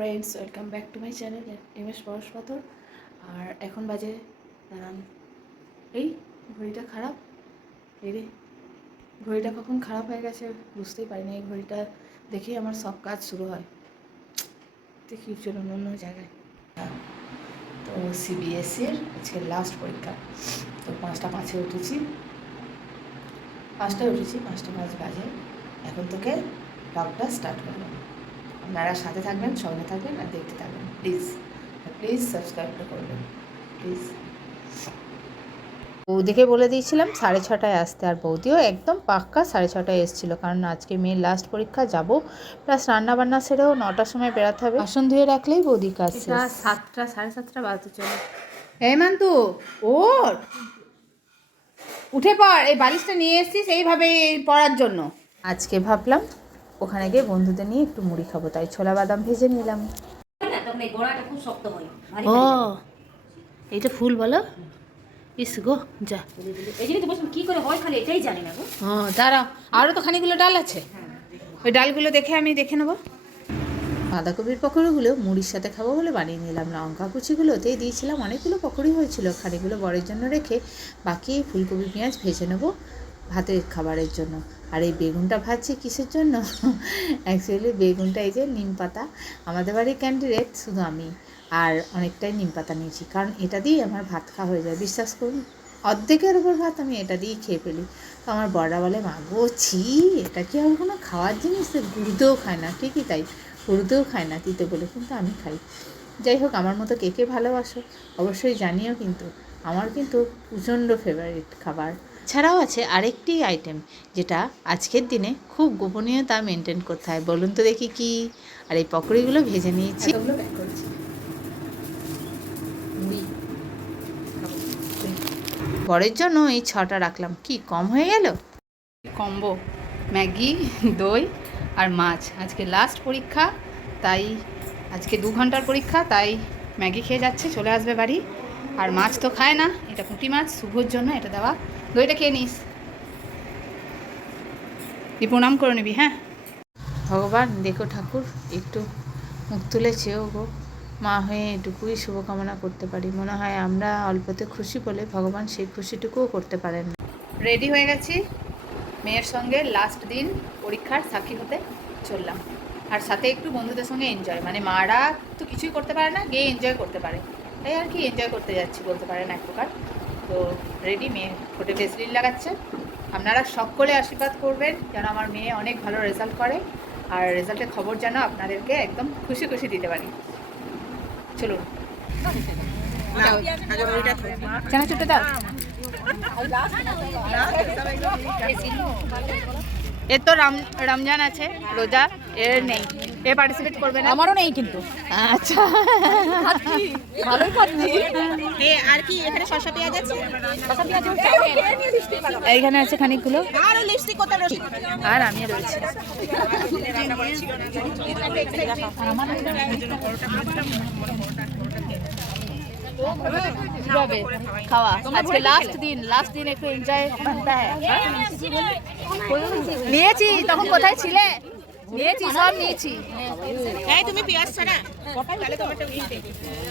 Friends welcome back to my channel M S পরশ পাথর আর এখন বাজে এই, ঘড়িটা খারাপ? এই রে, ঘড়িটা কখন খারাপ হয়ে গেছে বুঝতেই পারিনি। এই ঘড়িটা দেখেই আমার সব কাজ শুরু হয়। দেখি চলুন অন্য অন্য জায়গায়। তো সিবিএসসির আজকে লাস্ট পরীক্ষা। তো পাঁচটা পাঁচে উঠেছি। পাঁচটায় উঠেছি, পাঁচটা পাঁচ বাজে। এখন তোকে ব্লগটা স্টার্ট করব। আপনারা সাথে থাকবেন সঙ্গে থাকবেন আর দেখতে থাকবেন। প্লিজ প্লিজ সাবস্ক্রাইবটা করবেন। প্লিজ বৌদিকে বলে দিয়েছিলাম সাড়ে ছটায় আসতে আর বৌদিও একদম পাক্কা সাড়ে ছটায় এসেছিল কারণ আজকে মেয়ের লাস্ট পরীক্ষা যাব। প্লাস রান্না বান্না সেরেও নটার সময় বেরাতে হবে। বাসন ধুয়ে রাখলেই বৌদি কাজ। সাতটা সাড়ে সাতটা বাজতে চলে। এই মান্তু ওর উঠে পড় এই বালিশটা নিয়ে এসছিস এইভাবে পড়ার জন্য। আজকে ভাবলাম ওখানে গিয়ে বন্ধুদের নিয়ে একটু মুড়ি খাব তাই ছোলা বাদাম ভেজে নিলাম। হয় ও। এইটা ফুল বলো? ইস গো যা। কি করে হয় খালি এটাই জানি না গো হ্যাঁ দাঁড়াও আরও তো খানিকগুলো ডাল আছে। ওই ডালগুলো দেখে আমি দেখে নেব। বাঁধাকপির পকোড়িগুলো মুড়ির সাথে খাব বলে বানিয়ে নিলাম। লঙ্কা কুচিগুলোতেই দিয়েছিলাম অনেকগুলো পকোড়ি হয়েছিল। খানিকগুলো বরের জন্য রেখে বাকি ফুলকপি পেঁয়াজ ভেজে নেব। ভাতের খাবারের জন্য। আর এই বেগুনটা ভাজছি কিসের জন্য? অ্যাকচুয়ালি বেগুনটা এই যে নিম পাতা। আমাদের বাড়ির ক্যান্ডিডেট শুধু আমি। আর অনেকটাই নিম পাতা নিয়েছি। কারণ এটা দিয়েই আমার ভাত খাওয়া হয়ে যায়, বিশ্বাস করুন। অর্ধেকের উপর ভাত আমি এটা দিয়েই খেয়ে ফেলি। তো আমার বড়রা বলে মাগো ছি, এটা কি আর কোনো খাওয়ার জিনিস? গুরুতেও খায় না। ঠিকই তাই গুরুতেও খায় না, তিতে বলে, কিন্তু আমি খাই। যাই হোক, আমার মতো কে কে ভালোবাসো, অবশ্যই জানিও কিন্তু, আমার কিন্তু প্রচণ্ড ফেভারিট খাবার। ছাড়াও আছে আরেকটি আইটেম যেটা আজকের দিনে খুব গোপনীয়তা মেনটেন করতে হয়। বলুন তো দেখি কি? আর এই পকোড়িগুলো ভেজে নিয়েছি। বরের জন্য এই ছটা রাখলাম। কি কম হয়ে গেল? কম্বো ম্যাগি দই আর মাছ। আজকে লাস্ট পরীক্ষা তাই আজকে দু ঘণ্টার পরীক্ষা তাই ম্যাগি খেয়ে যাচ্ছে চলে আসবে বাড়ি। আর মাছ তো খায় না এটা পুঁটি মাছ শুভর জন্য এটা দেওয়া। দইটা খেয়ে নিস। তুই প্রণাম করে নিবি হ্যাঁ? ভগবান দেখো ঠাকুর একটু মুখ তুলে চেয়েও গো। মা হয়ে এটুকুই শুভকামনা করতে পারি। মনে হয় আমরা অল্পতে খুশি বলে ভগবান সেই খুশিটুকুও করতে পারেন না। রেডি হয়ে গেছি? মেয়ের সঙ্গে লাস্ট দিন পরীক্ষার সাক্ষী হতে চললাম। আর সাথে একটু বন্ধুদের সঙ্গে এনজয় মানে মারা তো কিছুই করতে পারে না গিয়ে এনজয় করতে পারে। তাই আর কি এনজয় করতে যাচ্ছি বলতে পারেন এক প্রকার তো রেডি মেয়ে ঠোঁটে ভেসলিন লাগাচ্ছে আপনারা সকলে আশীর্বাদ করবেন যেন আমার মেয়ে অনেক ভালো রেজাল্ট করে আর রেজাল্টের খবর যেন আপনাদেরকে একদম খুশি খুশি দিতে পারি চলুন চানাচুরটা দাও এর তো রাম রমজান আছে রোজা এর নেই এ পার্টিসিপেট করবে না? আমারও নেই কিন্তু। আচ্ছা। ভালোই খাচ্ছি। আর কি এখানে শসা পেঁয়াজ আছে? শসা পেঁয়াজ এইখানে আছে খানিকগুলো। আর লিপস্টিক কোথায় রয়েছে আর আমি রয়েছি। খাওয়া। আজকে লাস্ট দিন। লাস্ট দিন একটু এনজয় করতে হয়। নিয়েছি। তখন কোথায় ছিলে? নিয়েছি সব নিয়েছি। এই তুমি পেঁয়াজ ছাড়া? তাহলে তোমারটা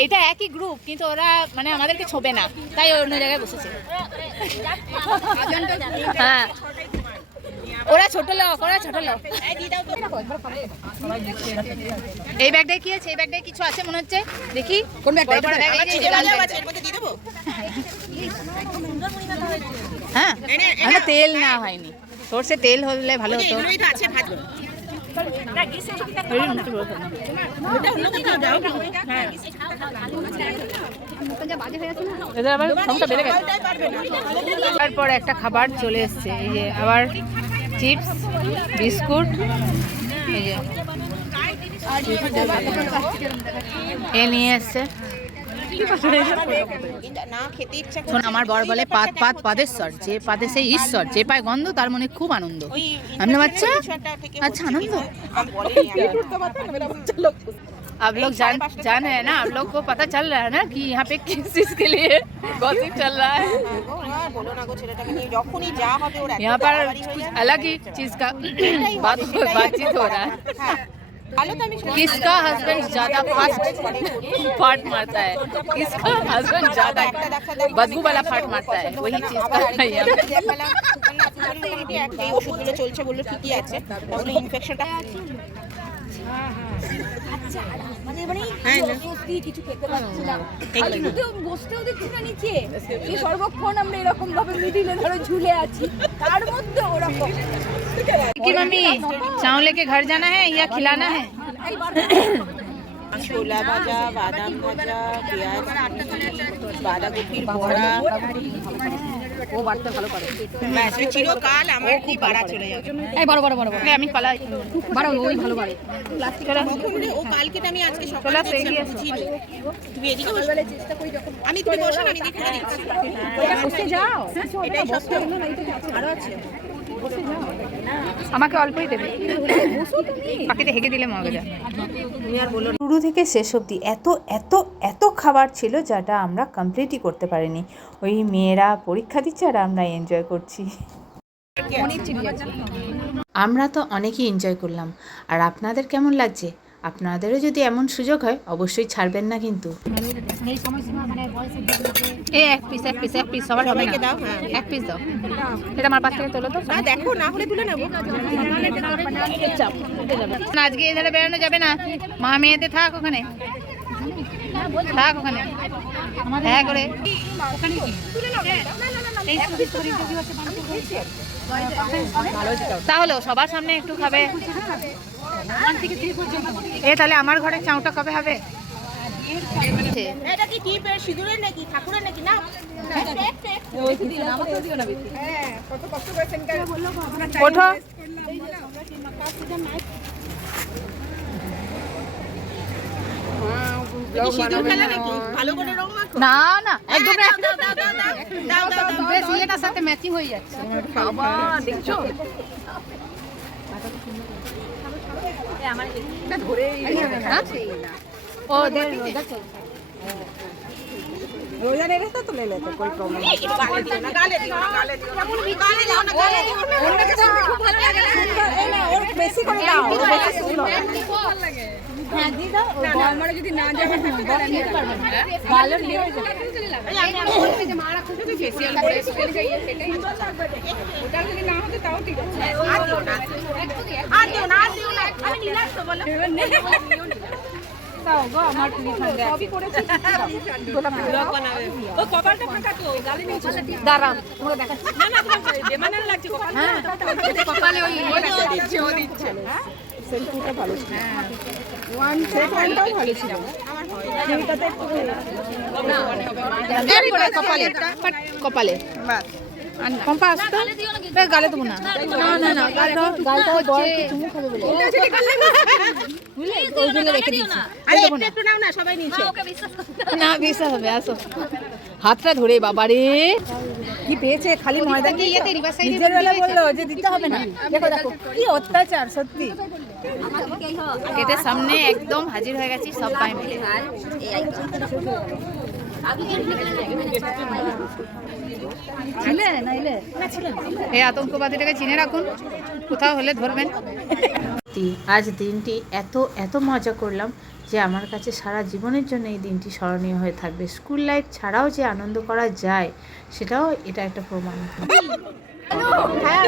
এইটা একই গ্রুপ কিন্তু ওরা মানে আমাদেরকে ছোবে না। তাই অন্য জায়গায় বসেছে। হ্যাঁ। ওরা ছোট লোক ওরা ছোট লোক। এই ব্যাগটায় কি আছে? এই ব্যাগটায় কিছু আছে মনে হচ্ছে? দেখি। কোন ব্যাগটা? এর মধ্যে দিয়ে দেবো? হ্যাঁ। তেল না হয়নি। সর্ষে তেল হলে ভালো হতো। তারপর একটা খাবার চলে এসছে, এই যে আবার চিপস, বিস্কুট, এই যে। এ নিয়ে এসছে। শোন আমার বর বলে পাত পাত পাদেশ্বর যে পাদে সেই ঈশ্বর যে পায় গন্ধ তার মনে খুব আনন্দ ওই আমি বললাম, আচ্ছা ছোটটা থেকে अच्छा आनंद আম বলে आप लोग जान जान है ना आप लोग को पता चल रहा है ना कि यहाँ पे किस चीज के लिए गॉसिप चल रहा है হ্যাঁ, বলো না গো ছেলেটাকে নিয়ে যখনই যা হবে ওর এত यहाँ पर বাড়াবাড়ি হয়ে कुछ যায়। अलग ही चीज का এটাই बात হবে, সেটাই बातचीत একটু हो रहा है হ্যাঁ ভালো তো আমি किसका हस्बैंड ज्यादा फास्ट फाट मारता है किसका हस्बैंड ज्यादा बदबू वाला फाट मारता है वही चीज का है यहाँ पे। দেখালাম মোটামুটি একটাই ওষুধগুলো চলছে বললো ঠিকই আছে তাহলে ইনফেকশনটা মানে মানে হ্যাঁ, না। সত্যি কিছু খেতে পারছি না খালি উঠে বসতেও দেখছি না নিচে এই সর্বক্ষণ আমরা এরকম ভাবে মিডিলে ধরো ঝুলে আছি তার মধ্যে ওরকম कि मम्मी चावल लेके घर जाना है या खिलाना है ছোলা ভাজা বাদাম ভাজা পেঁয়াজ বাঁধাকপির বড়া ও বাড়তে ভালো করে চিরকাল আমার কি বাড়া চলে যাবে? এই বড় বড় বড় বড়। আমি কলা বড় ওই ভালো করে ও কালকে আমি আজকে সকালে চলে আসো, দেখছি, এগিয়ে আমি আসো। বুঝিনি। তুমি আমি তুমি বসো আমি দেখে দিচ্ছি বসে যাও। এটাই সত্য আরও আছে। আমাকে অল্পই দেবে। পাখিতে হেগে দিলে মগে যায় শুরু থেকে শেষ অবধি এত এত এত খাবার ছিল যেটা আমরা কমপ্লিটই করতে পারিনি। ওই মেয়েরা পরীক্ষা দিচ্ছে আর আমরা এনজয় করছি। আমরা তো অনেকই এনজয় করলাম। আর আপনাদের কেমন লাগছে? আপনাদেরও যদি এমন সুযোগ হয় অবশ্যই ছাড়বেন না কিন্তু। এই এক পিস এক পিস এক পিস সবার হবে সবাইকে না দাও, হ্যাঁ। এক পিস দাও। এটা আমার পাশ থেকে তোলো তো। দেখো না হলে তুলে নেব। আজকে এধারে বেরোনো যাবে না। মা মেয়েতে থাক ওখানে। থাক ওখানে। হ্যাঁ করে। তাহলে সবার সামনে একটু খাবে। এ তাহলে আমার ঘরে চাউটা কবে হবে? এটা কি টিপের সিঁদুরের নাকি? ঠাকুরের নাকি? না ওঠো। এটা কি সিঁদুর খেলা নাকি? ভালো করে রং মাখো না না একদম দাও, দাও, দাও, দাও, দাও, দাও, দাও, দাও। বেশ গালে দিও। না, গালে দিও না, গালে দিও না। গালে দিও না, গালে দিও না। আর দিও না, আর দিও না। আমি নিলাম তো, বলো। এর করে কপালে কপালে কম্পাস তো বেশ গালে দেবো না। না না না গালে গালটা হচ্ছে চুমু খাবে বলে। আরে একটু একটু নাও না, সবাই নিচে। না বিশ্বাস হবে আসো। হাতটা ধরে বাবারে। কি পেয়েছে খালি ময়দা কি ইয়েতে রিভার সাইডে নিজের বেলা বলল যে দিতে হবে না। দেখো দেখো কি অত্যাচার সত্যি। গেটের সামনে একদম হাজির হয়ে গেছি মিলে এই আতঙ্কবাদীটাকে চিনে রাখুন কোথাও হলে ধরবেন। সত্যি আজ দিনটি এত এত মজা করলাম। যে আমার কাছে সারা জীবনের জন্য এই দিনটি স্মরণীয় হয়ে থাকবে। স্কুল লাইফ ছাড়াও যে আনন্দ করা যায় সেটাও এটা একটা প্রমাণ। হ্যাঁ।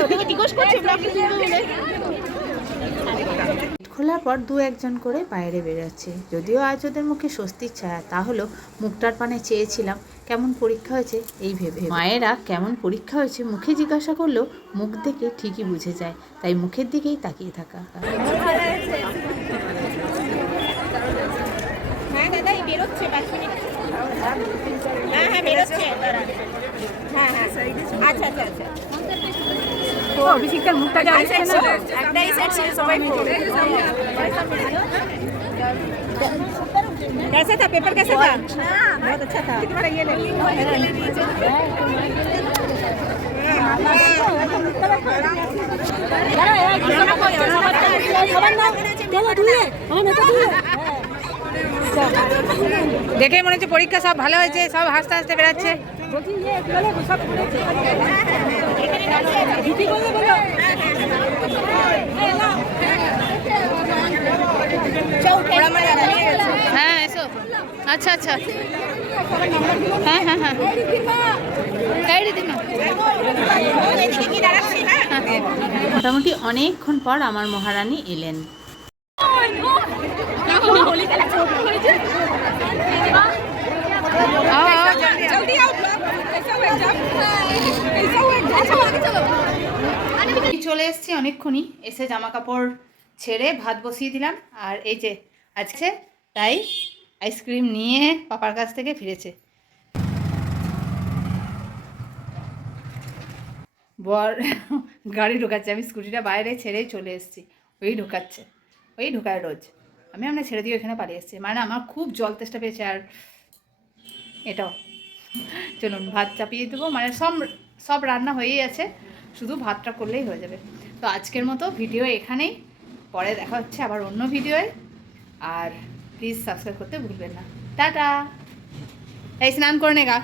খোলার পর দু একজন করে বাইরে বেরোচ্ছে। যদিও আজ ওদের মুখে স্বস্তির ছায়া তা হলো মুখটার পানে চেয়েছিলাম কেমন পরীক্ষা হয়েছে এই ভেবে। মায়েরা কেমন পরীক্ষা হয়েছে মুখে জিজ্ঞাসা করলেও মুখ দেখে ঠিকই বুঝে যায় তাই মুখের দিকেই তাকিয়ে থাকা। দাদা এই বেরোচ্ছে পাঁচ মিনিট হ্যাঁ হ্যাঁ বেরোচ্ছে হ্যাঁ হ্যাঁ আচ্ছা আচ্ছা আচ্ছা তো অভিষেকটার মুখটা যা আসছে না একটাই সেট ছিল সবাই कैसा था पेपर कैसा था बहुत अच्छा था तुम्हारा ये ले দেখে মনে হচ্ছে পরীক্ষা সব ভালো হয়েছে সব হাসতে হাসতে বেড়াচ্ছে। হ্যাঁ এসো। আচ্ছা আচ্ছা। হ্যাঁ হ্যাঁ হ্যাঁ। হ্যাঁ। মোটামুটি অনেকক্ষণ পর আমার মহারানী এলেন। চলে এসেছি অনেকক্ষণই। এসে জামা কাপড় ছেড়ে ভাত বসিয়ে দিলাম। আর এই যে আজকে তাই আইসক্রিম নিয়ে পাপার কাছ থেকে ফিরেছে। বর গাড়ি ঢোকাচ্ছে, আমি স্কুটিটা বাইরে ছেড়েই চলে এসেছি। ওই ঢোকাচ্ছে, ওই ঢোকায় রোজ। আমি আমরা ছেড়ে দিয়ে ওখানে পালিয়ে এসেছি। মানে আমার খুব জল তেষ্টা পেয়েছে আর এটাও। চলুন, ভাত চাপিয়ে দেবো। মানে সব সব রান্না হয়েই আছে। শুধু ভাতটা করলেই হয়ে যাবে। তো আজকের মতো ভিডিও এখানেই। পরে দেখা হচ্ছে আবার অন্য ভিডিওয়ে। আর প্লিজ সাবস্ক্রাইব করতে ভুলবেন না। টাটা! এই স্নান করে নে গা।